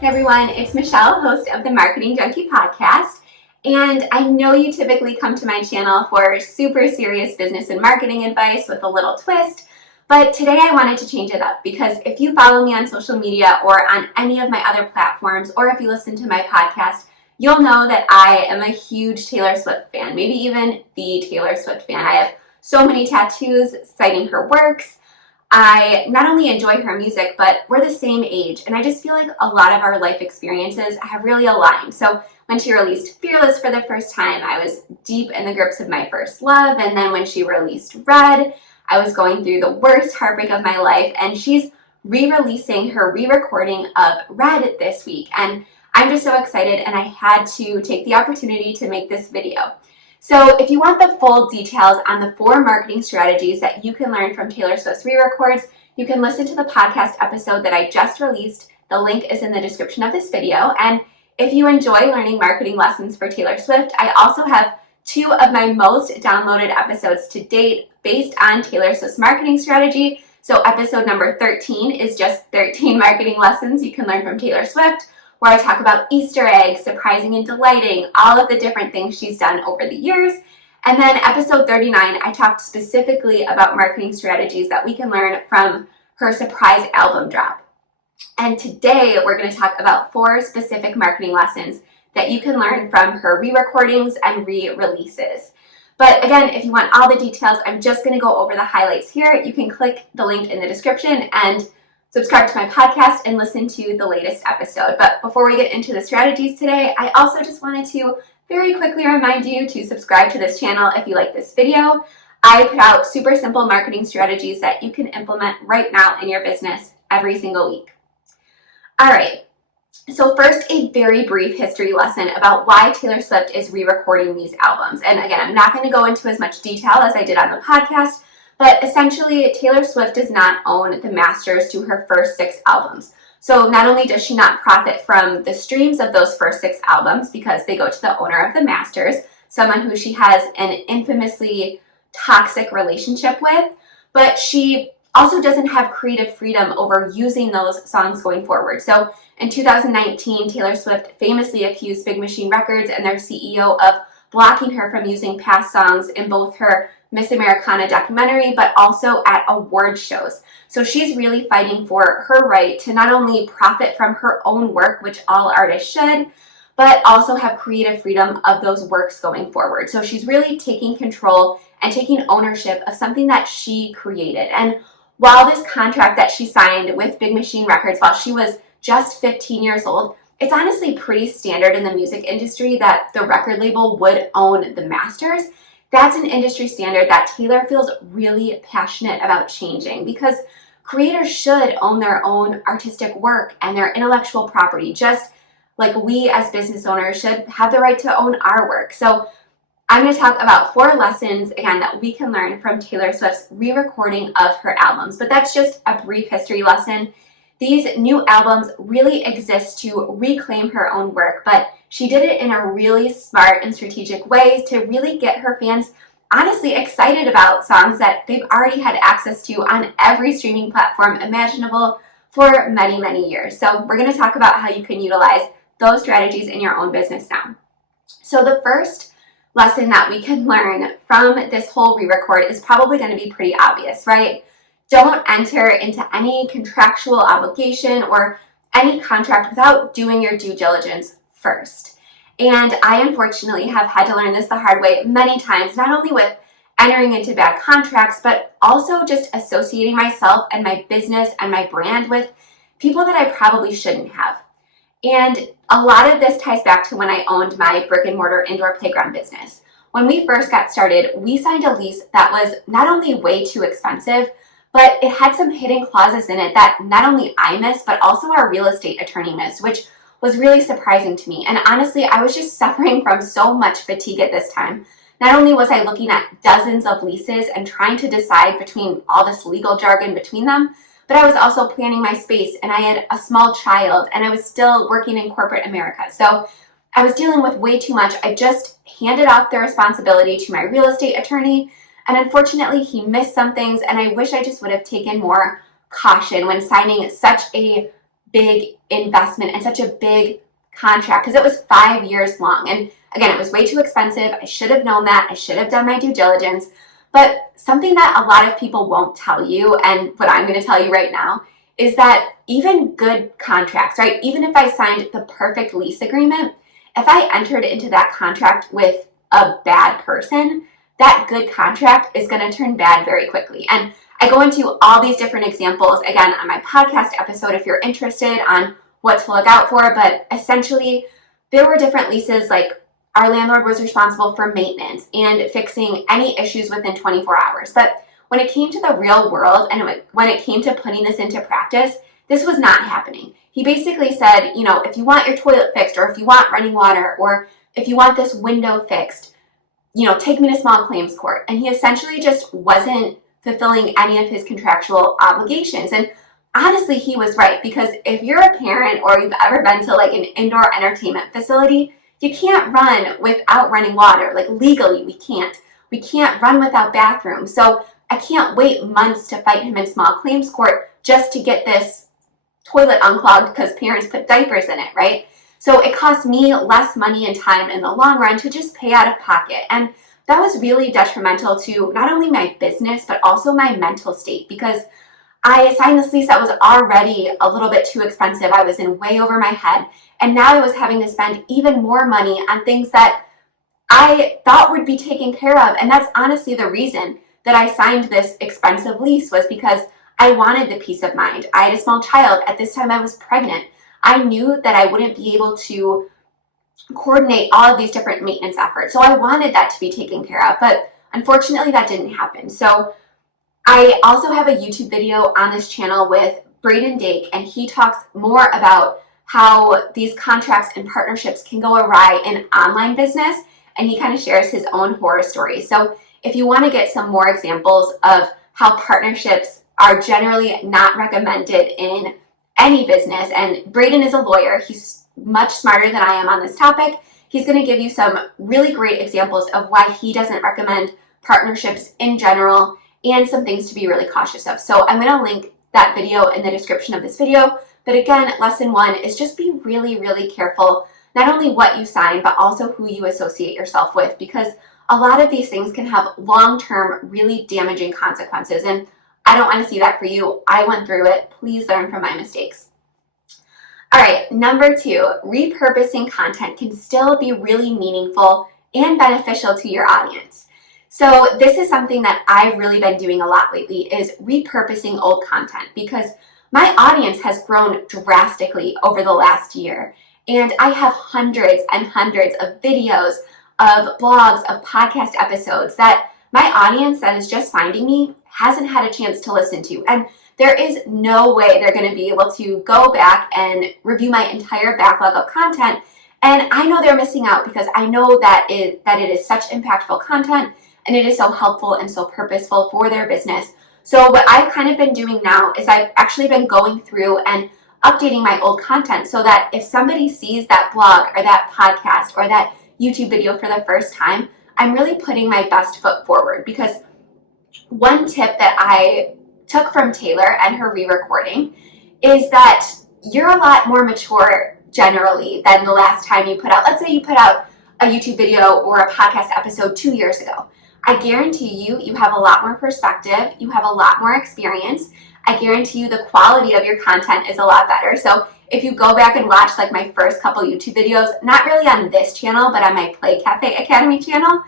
Hey everyone, it's Michelle, host of the Marketing Junkie podcast. And I know you typically come to my channel for super serious business and marketing advice with a little twist, but today I wanted to change it up because if you follow me on social media or on any of my other platforms, or if you listen to my podcast, you'll know that I am a huge Taylor Swift fan, maybe even the Taylor Swift fan. I have so many tattoos citing her works. I not only enjoy her music, but we're the same age, and I just feel like a lot of our life experiences have really aligned. So when she released Fearless for the first time, I was deep in the grips of my first love, and then when she released Red, I was going through the worst heartbreak of my life, and she's re-releasing her re-recording of Red this week, and I'm just so excited, and I had to take the opportunity to make this video. So if you want the full details on the 4 marketing strategies that you can learn from Taylor Swift's re-records, you can listen to the podcast episode that I just released. The link is in the description of this video. And if you enjoy learning marketing lessons for Taylor Swift, I also have 2 of my most downloaded episodes to date based on Taylor Swift's marketing strategy. So episode number 13 is just 13 marketing lessons you can learn from Taylor Swift, where I talk about Easter eggs, surprising and delighting, all of the different things she's done over the years. And then episode 39, I talked specifically about marketing strategies that we can learn from her surprise album drop. And today we're going to talk about 4 specific marketing lessons that you can learn from her re-recordings and re-releases. But again, if you want all the details, I'm just going to go over the highlights here. You can click the link in the description and subscribe to my podcast and listen to the latest episode. But before we get into the strategies today, I also just wanted to very quickly remind you to subscribe to this channel if you like this video. I put out super simple marketing strategies that you can implement right now in your business every single week. All right, so first, a very brief history lesson about why Taylor Swift is re-recording these albums. And again, I'm not going to go into as much detail as I did on the podcast, but essentially, Taylor Swift does not own the masters to her first 6 albums. So not only does she not profit from the streams of those first 6 albums because they go to the owner of the masters, someone who she has an infamously toxic relationship with, but she also doesn't have creative freedom over using those songs going forward. So in 2019, Taylor Swift famously accused Big Machine Records and their CEO of blocking her from using past songs in both her Miss Americana documentary, but also at award shows. So she's really fighting for her right to not only profit from her own work, which all artists should, but also have creative freedom of those works going forward. So she's really taking control and taking ownership of something that she created. And while this contract that she signed with Big Machine Records, while she was just 15 years old, it's honestly pretty standard in the music industry that the record label would own the masters. That's an industry standard that Taylor feels really passionate about changing because creators should own their own artistic work and their intellectual property, just like we as business owners should have the right to own our work. So I'm going to talk about 4 lessons, again, that we can learn from Taylor Swift's re-recording of her albums, but that's just a brief history lesson. These new albums really exist to reclaim her own work, but she did it in a really smart and strategic way to really get her fans honestly excited about songs that they've already had access to on every streaming platform imaginable for many, many years. So we're going to talk about how you can utilize those strategies in your own business now. So the first lesson that we can learn from this whole re-record is probably going to be pretty obvious, right? Don't enter into any contractual obligation or any contract without doing your due diligence first. And I unfortunately have had to learn this the hard way many times, not only with entering into bad contracts, but also just associating myself and my business and my brand with people that I probably shouldn't have. And a lot of this ties back to when I owned my brick and mortar indoor playground business. When we first got started, we signed a lease that was not only way too expensive, but it had some hidden clauses in it that not only I missed, but also our real estate attorney missed, which was really surprising to me. And honestly, I was just suffering from so much fatigue at this time. Not only was I looking at dozens of leases and trying to decide between all this legal jargon between them, but I was also planning my space, and I had a small child, and I was still working in corporate America. So I was dealing with way too much. I just handed off the responsibility to my real estate attorney, and unfortunately he missed some things, and I wish I just would have taken more caution when signing such a big investment and such a big contract because it was 5 years long. And again, it was way too expensive. I should have known that. I should have done my due diligence. But something that a lot of people won't tell you, and what I'm going to tell you right now, is that even good contracts, right? Even if I signed the perfect lease agreement, if I entered into that contract with a bad person, that good contract is going to turn bad very quickly. And I go into all these different examples, again, on my podcast episode if you're interested on what to look out for. But essentially, there were different leases, like our landlord was responsible for maintenance and fixing any issues within 24 hours. But when it came to the real world and when it came to putting this into practice, this was not happening. He basically said, if you want your toilet fixed, or if you want running water, or if you want this window fixed, take me to small claims court. And he essentially just wasn't fulfilling any of his contractual obligations. And honestly, he was right, because if you're a parent or you've ever been to like an indoor entertainment facility, you can't run without running water. Like legally, we can't. We can't run without bathrooms. So I can't wait months to fight him in small claims court just to get this toilet unclogged because parents put diapers in it, right? So it cost me less money and time in the long run to just pay out of pocket. And that was really detrimental to not only my business, but also my mental state, because I signed this lease that was already a little bit too expensive. I was in way over my head. And now I was having to spend even more money on things that I thought would be taken care of. And that's honestly the reason that I signed this expensive lease, was because I wanted the peace of mind. I had a small child. At this time, I was pregnant. I knew that I wouldn't be able to coordinate all of these different maintenance efforts. So I wanted that to be taken care of, but unfortunately that didn't happen. So I also have a YouTube video on this channel with Braden Dake, and he talks more about how these contracts and partnerships can go awry in online business, and he kind of shares his own horror stories. So if you want to get some more examples of how partnerships are generally not recommended in any business, and Braden is a lawyer, he's much smarter than I am on this topic. He's going to give you some really great examples of why he doesn't recommend partnerships in general and some things to be really cautious of. So I'm going to link that video in the description of this video. But again, lesson 1 is just be really, really careful, not only what you sign, but also who you associate yourself with, because a lot of these things can have long-term, really damaging consequences. And I don't want to see that for you. I went through it. Please learn from my mistakes. All right, number 2, repurposing content can still be really meaningful and beneficial to your audience. So this is something that I've really been doing a lot lately, is repurposing old content, because my audience has grown drastically over the last year. And I have hundreds and hundreds of videos, of blogs, of podcast episodes that my audience that is just finding me hasn't had a chance to listen to. And there is no way they're going to be able to go back and review my entire backlog of content. And I know they're missing out, because I know that it is such impactful content, and it is so helpful and so purposeful for their business. So what I've kind of been doing now is I've actually been going through and updating my old content, so that if somebody sees that blog or that podcast or that YouTube video for the first time, I'm really putting my best foot forward. Because one tip that I took from Taylor and her re-recording is that you're a lot more mature generally than the last time you put out, let's say you put out a YouTube video or a podcast episode 2 years ago. I guarantee you have a lot more perspective, you have a lot more experience. I guarantee you the quality of your content is a lot better. So if you go back and watch like my first couple YouTube videos, not really on this channel, but on my Play Cafe Academy channel,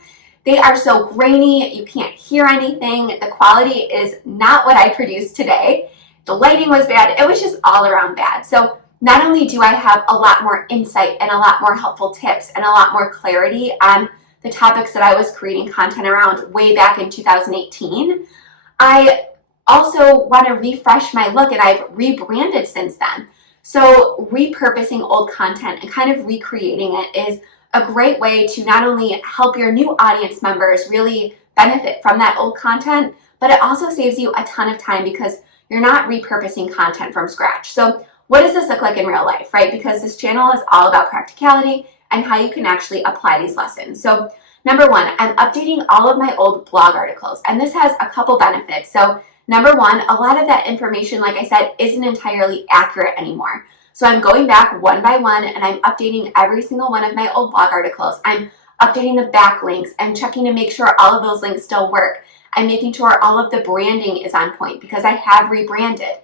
they are so grainy, you can't hear anything. The quality is not what I produced today. The lighting was bad. It was just all around bad. So not only do I have a lot more insight and a lot more helpful tips and a lot more clarity on the topics that I was creating content around way back in 2018, I also want to refresh my look, and I've rebranded since then. So repurposing old content and kind of recreating it is a great way to not only help your new audience members really benefit from that old content, but it also saves you a ton of time, because you're not repurposing content from scratch. So what does this look like in real life, right? Because this channel is all about practicality and how you can actually apply these lessons. So number 1, I'm updating all of my old blog articles, and this has a couple benefits. So number 1, a lot of that information, like I said, isn't entirely accurate anymore. So I'm going back one by one and I'm updating every single one of my old blog articles. I'm updating the backlinks. I'm checking to make sure all of those links still work. I'm making sure all of the branding is on point because I have rebranded.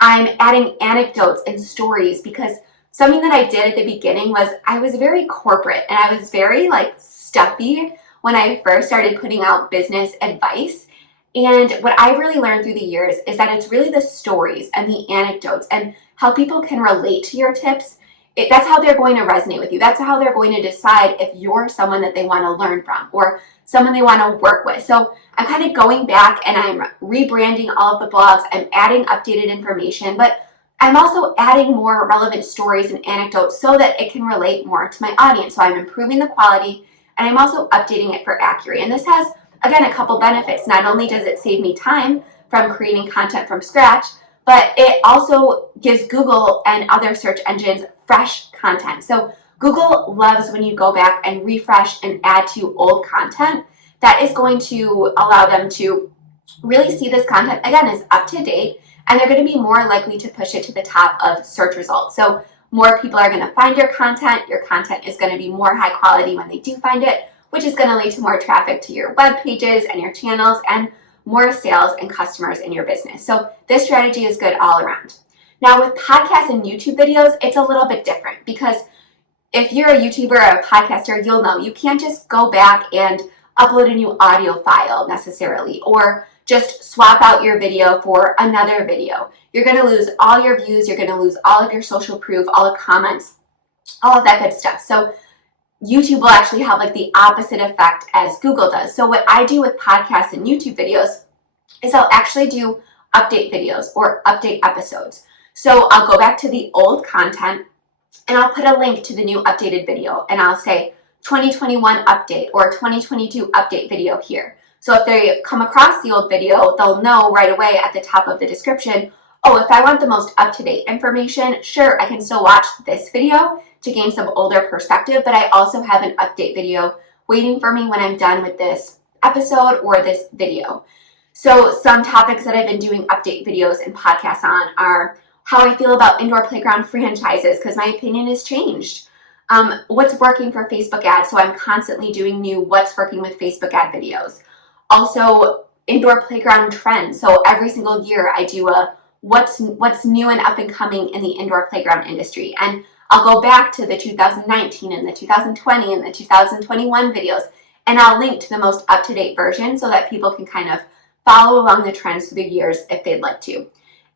I'm adding anecdotes and stories because something that I did at the beginning was I was very corporate and I was very stuffy when I first started putting out business advice. And what I really learned through the years is that it's really the stories and the anecdotes and how people can relate to your tips. That's how they're going to resonate with you. That's how they're going to decide if you're someone that they want to learn from or someone they want to work with. So I'm kind of going back and I'm rebranding all of the blogs. I'm adding updated information, but I'm also adding more relevant stories and anecdotes so that it can relate more to my audience. So I'm improving the quality and I'm also updating it for accuracy. And this has, again, a couple benefits. Not only does it save me time from creating content from scratch, but it also gives Google and other search engines fresh content. So Google loves when you go back and refresh and add to old content. That is going to allow them to really see this content, again, is up to date, and they're going to be more likely to push it to the top of search results. So more people are going to find your content is going to be more high quality when they do find it, which is going to lead to more traffic to your web pages and your channels and more sales and customers in your business. So this strategy is good all around. Now with podcasts and YouTube videos, it's a little bit different because if you're a YouTuber or a podcaster, you'll know you can't just go back and upload a new audio file necessarily, or just swap out your video for another video. You're going to lose all your views. You're going to lose all of your social proof, all the comments, all of that good stuff. So YouTube will actually have the opposite effect as Google does. So what I do with podcasts and YouTube videos is I'll actually do update videos or update episodes. So I'll go back to the old content and I'll put a link to the new updated video and I'll say 2021 update or 2022 update video here. So if they come across the old video, they'll know right away at the top of the description, oh, if I want the most up-to-date information, sure, I can still watch this video to gain some older perspective, but I also have an update video waiting for me when I'm done with this episode or this video. So some topics that I've been doing update videos and podcasts on are how I feel about indoor playground franchises, because my opinion has changed. What's working for Facebook ads, so I'm constantly doing new what's working with Facebook ad videos. Also, indoor playground trends, so every single year I do a what's new and up and coming in the indoor playground industry. And I'll go back to the 2019 and the 2020 and the 2021 videos, and I'll link to the most up-to-date version so that people can kind of follow along the trends through the years if they'd like to.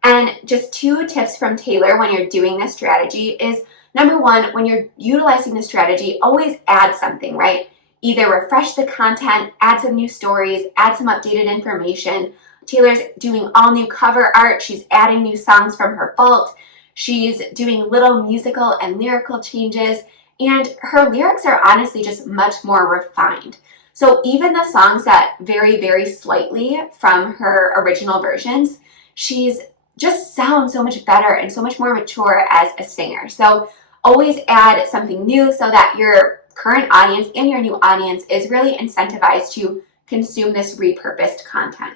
And just 2 tips from Taylor when you're doing this strategy is, number 1, when you're utilizing the strategy, always add something, right? Either refresh the content, add some new stories, add some updated information. Taylor's doing all new cover art. She's adding new songs from her vault. She's doing little musical and lyrical changes, and her lyrics are honestly just much more refined. So even the songs that vary very slightly from her original versions, she's just sounds so much better and so much more mature as a singer. So always add something new so that your current audience and your new audience is really incentivized to consume this repurposed content.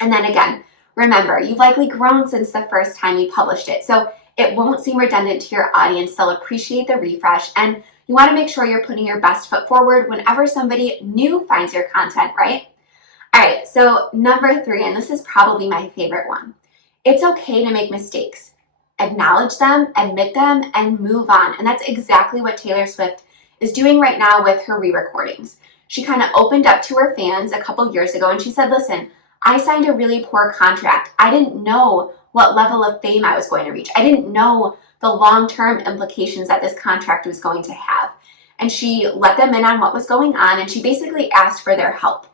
And then again, remember, you've likely grown since the first time you published it, so it won't seem redundant to your audience. They'll appreciate the refresh, and you want to make sure you're putting your best foot forward whenever somebody new finds your content, right? All right, so number 3, and this is probably my favorite one. It's okay to make mistakes. Acknowledge them, admit them, and move on. And that's exactly what Taylor Swift is doing right now with her re-recordings. She kind of opened up to her fans a couple years ago and she said, listen, I signed a really poor contract. I didn't know what level of fame I was going to reach. I didn't know the long-term implications that this contract was going to have. And she let them in on what was going on, and she basically asked for their help.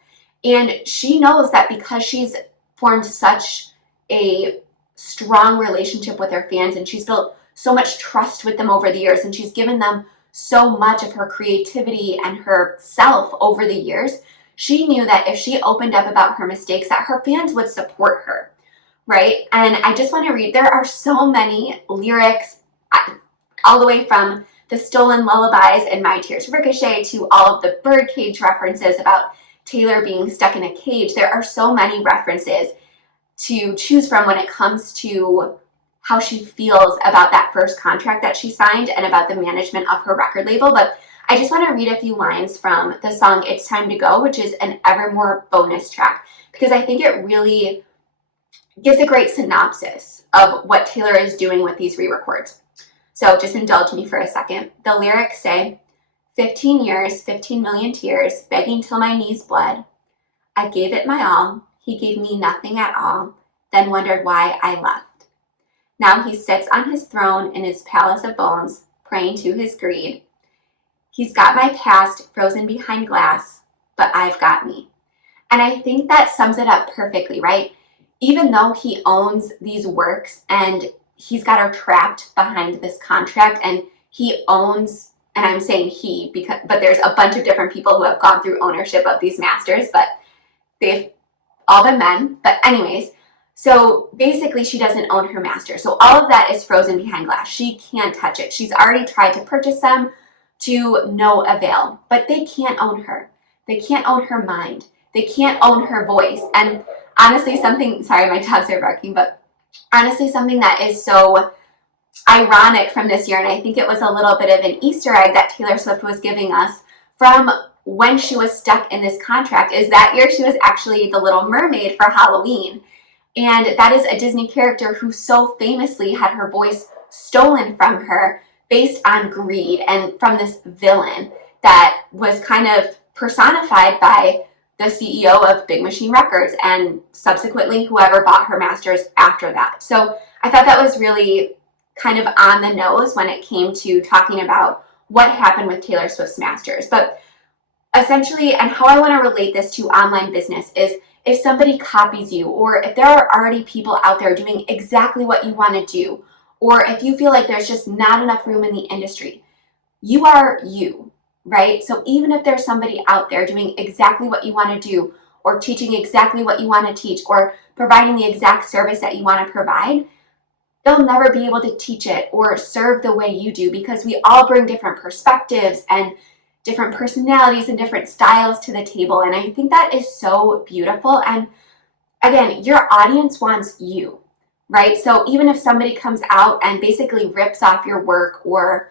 And she knows that because she's formed such a strong relationship with her fans and she's built so much trust with them over the years, and she's given them so much of her creativity and herself over the years, she knew that if she opened up about her mistakes, that her fans would support her, right? And I just want to read, there are so many lyrics, all the way from the stolen lullabies and My Tears Ricochet to all of the birdcage references about Taylor being stuck in a cage. There are so many references to choose from when it comes to how she feels about that first contract that she signed and about the management of her record label. But I just want to read a few lines from the song It's Time to Go, which is an Evermore bonus track, because I think it really gives a great synopsis of what Taylor is doing with these re-records. So just indulge me for a second. The lyrics say, 15 years, 15 million tears, begging till my knees bled. I gave it my all. He gave me nothing at all, then wondered why I left. Now he sits on his throne in his palace of bones, praying to his greed. He's got my past frozen behind glass, but I've got me. And I think that sums it up perfectly, right? Even though he owns these works and he's got her trapped behind this contract, and he owns, and I'm saying he, but there's a bunch of different people who have gone through ownership of these masters, but they've all been men. But anyways, so basically she doesn't own her master. So all of that is frozen behind glass. She can't touch it. She's already tried to purchase them to no avail, but they can't own her. They can't own her mind. They can't own her voice. And honestly, sorry, my dogs are barking, but honestly, something that is so ironic from this year, and I think it was a little bit of an Easter egg that Taylor Swift was giving us from when she was stuck in this contract, is that year she was actually the Little Mermaid for Halloween. And that is a Disney character who so famously had her voice stolen from her based on greed and from this villain that was kind of personified by the CEO of Big Machine Records and subsequently whoever bought her masters after that. So I thought that was really kind of on the nose when it came to talking about what happened with Taylor Swift's masters. But essentially, and how I want to relate this to online business, is if somebody copies you, or if there are already people out there doing exactly what you want to do, or if you feel like there's just not enough room in the industry, you are you, right? So even if there's somebody out there doing exactly what you want to do, or teaching exactly what you want to teach, or providing the exact service that you want to provide, they'll never be able to teach it or serve the way you do, because we all bring different perspectives and different personalities and different styles to the table. And I think that is so beautiful. And again, your audience wants you, right? So even if somebody comes out and basically rips off your work or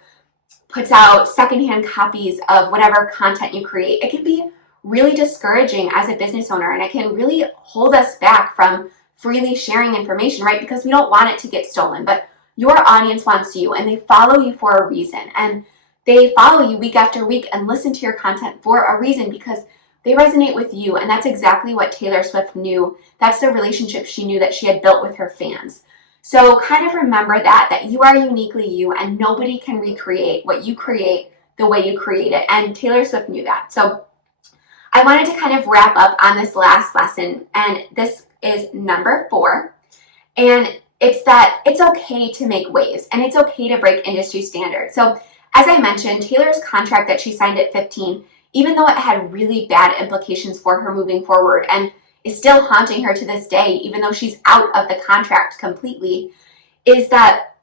puts out secondhand copies of whatever content you create, it can be really discouraging as a business owner, and it can really hold us back from freely sharing information, right? Because we don't want it to get stolen. But your audience wants you, and they follow you for a reason. And they follow you week after week and listen to your content for a reason, because they resonate with you. And that's exactly what Taylor Swift knew. That's the relationship she knew that she had built with her fans. So kind of remember that you are uniquely you, and nobody can recreate what you create the way you create it. And Taylor Swift knew that. So I wanted to kind of wrap up on this last lesson, and this is number 4. And it's that it's okay to make waves, and it's okay to break industry standards. So as I mentioned, Taylor's contract that she signed at 15, even though it had really bad implications for her moving forward and is still haunting her to this day, even though she's out of the contract completely, is that,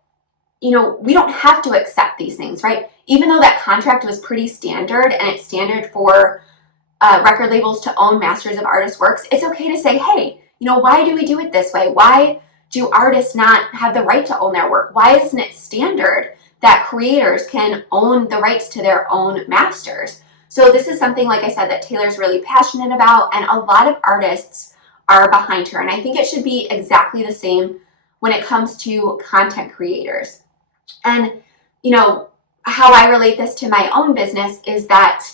we don't have to accept these things, right? Even though that contract was pretty standard, and it's standard for record labels to own masters of artists' works, it's okay to say, hey, why do we do it this way? Why do artists not have the right to own their work? Why isn't it standard that creators can own the rights to their own masters? So this is something, like I said, that Taylor's really passionate about, and a lot of artists are behind her. And I think it should be exactly the same when it comes to content creators. And, how I relate this to my own business is that,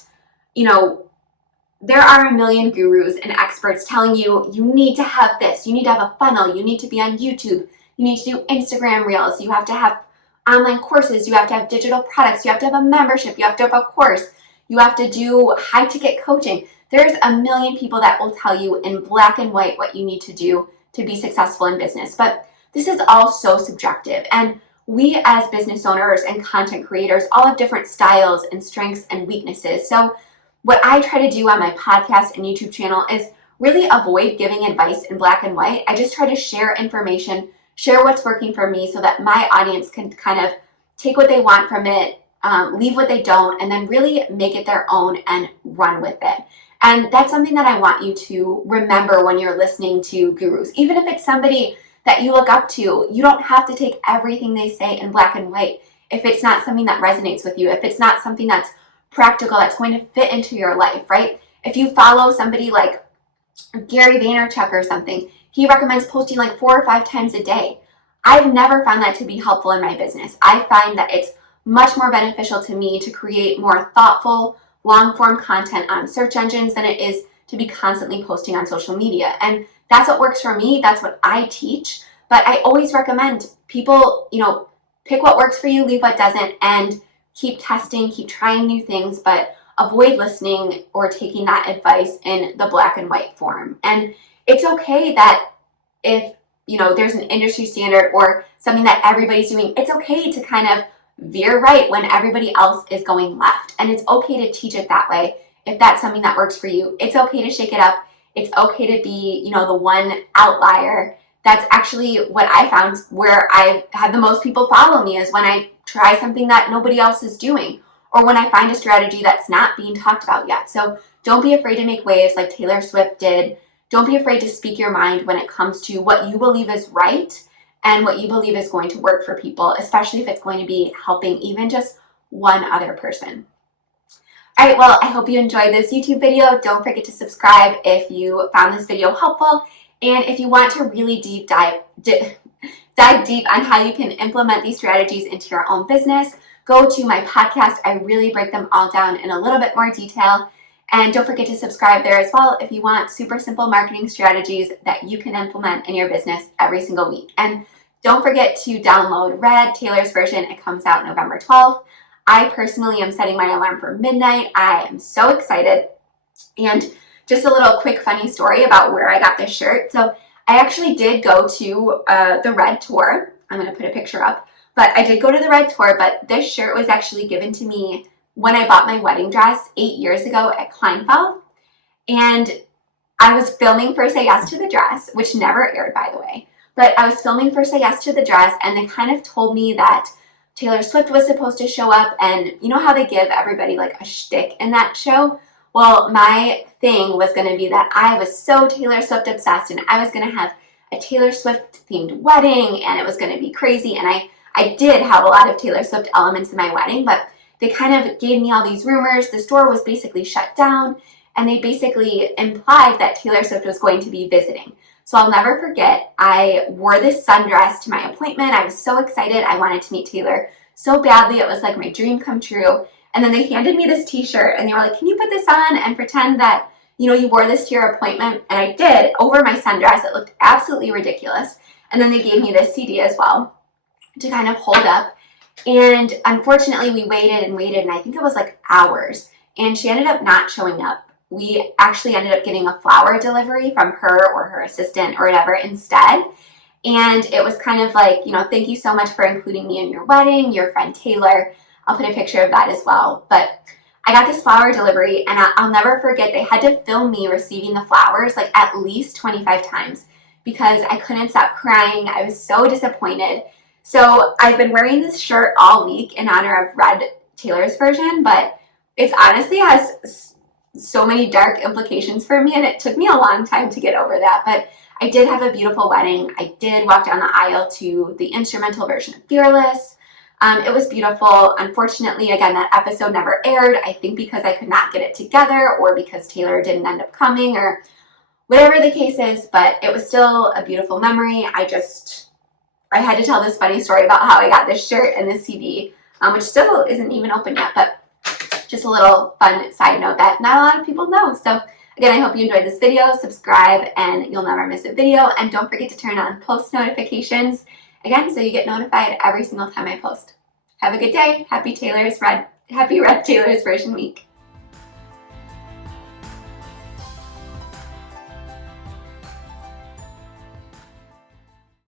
there are a million gurus and experts telling you, you need to have this, you need to have a funnel, you need to be on YouTube, you need to do Instagram Reels, you have to have online courses, you have to have digital products, you have to have a membership, you have to have a course, you have to do high ticket coaching. There's a million people that will tell you in black and white what you need to do to be successful in business. But this is all so subjective. And we as business owners and content creators all have different styles and strengths and weaknesses. So what I try to do on my podcast and YouTube channel is really avoid giving advice in black and white. I just try to share information, share what's working for me, so that my audience can kind of take what they want from it, leave what they don't, and then really make it their own and run with it. And that's something that I want you to remember when you're listening to gurus. Even if it's somebody that you look up to. You don't have to take everything they say in black and white if it's not something that resonates with you, if it's not something that's practical, that's going to fit into your life, right? If you follow somebody like Gary Vaynerchuk or something, he recommends posting like 4 or 5 times a day. I've never found that to be helpful in my business. I find that it's much more beneficial to me to create more thoughtful, long-form content on search engines than it is to be constantly posting on social media. And that's what works for me. That's what I teach. But I always recommend people, pick what works for you, leave what doesn't, and keep testing, keep trying new things, but avoid listening or taking that advice in the black and white form. And it's okay that if, there's an industry standard or something that everybody's doing, it's okay to kind of veer right when everybody else is going left. And it's okay to teach it that way if that's something that works for you. It's okay to shake it up. It's okay to be, the one outlier. That's actually what I found where I've had the most people follow me, is when I try something that nobody else is doing, or when I find a strategy that's not being talked about yet. So don't be afraid to make waves like Taylor Swift did. Don't be afraid to speak your mind when it comes to what you believe is right and what you believe is going to work for people, especially if it's going to be helping even just one other person. All right, well, I hope you enjoyed this YouTube video. Don't forget to subscribe if you found this video helpful. And if you want to really dive deep on how you can implement these strategies into your own business, go to my podcast. I really break them all down in a little bit more detail. And don't forget to subscribe there as well if you want super simple marketing strategies that you can implement in your business every single week. And don't forget to download Red, Taylor's version. It comes out November 12th. I personally am setting my alarm for midnight. I am so excited. And just a little quick funny story about where I got this shirt. So I actually did go to the Red tour. I'm going to put a picture up. But I did go to the Red tour, but this shirt was actually given to me when I bought my wedding dress 8 years ago at Kleinfeld. And I was filming for Say Yes to the Dress, which never aired, by the way. But I was filming for Say Yes to the Dress, and they kind of told me that Taylor Swift was supposed to show up, and you know how they give everybody like a shtick in that show? Well, my thing was going to be that I was so Taylor Swift obsessed, and I was going to have a Taylor Swift themed wedding, and it was going to be crazy. And I did have a lot of Taylor Swift elements in my wedding, but they kind of gave me all these rumors. The store was basically shut down, and they basically implied that Taylor Swift was going to be visiting. So I'll never forget, I wore this sundress to my appointment. I was so excited. I wanted to meet Taylor so badly. It was like my dream come true. And then they handed me this t-shirt, and they were like, can you put this on and pretend that, you wore this to your appointment? And I did, over my sundress. It looked absolutely ridiculous. And then they gave me this CD as well to kind of hold up. And unfortunately, we waited and waited, and I think it was like hours. And she ended up not showing up. We actually ended up getting a flower delivery from her or her assistant or whatever instead. And it was kind of like, thank you so much for including me in your wedding, your friend Taylor. I'll put a picture of that as well. But I got this flower delivery, and I'll never forget, they had to film me receiving the flowers like at least 25 times because I couldn't stop crying. I was so disappointed. So I've been wearing this shirt all week in honor of Red, Taylor's version, but it honestly has so many dark implications for me, and it took me a long time to get over that. But I did have a beautiful wedding. I did walk down the aisle to the instrumental version of Fearless. It was beautiful. Unfortunately, again, that episode never aired, I think because I could not get it together or because Taylor didn't end up coming or whatever the case is, but it was still a beautiful memory. I had to tell this funny story about how I got this shirt and this CD, which still isn't even open yet, but just a little fun side note that not a lot of people know. So again, I hope you enjoyed this video. Subscribe and you'll never miss a video. And don't forget to turn on post notifications, again, so you get notified every single time I post. Have a good day. Happy Red Taylor's Version Week.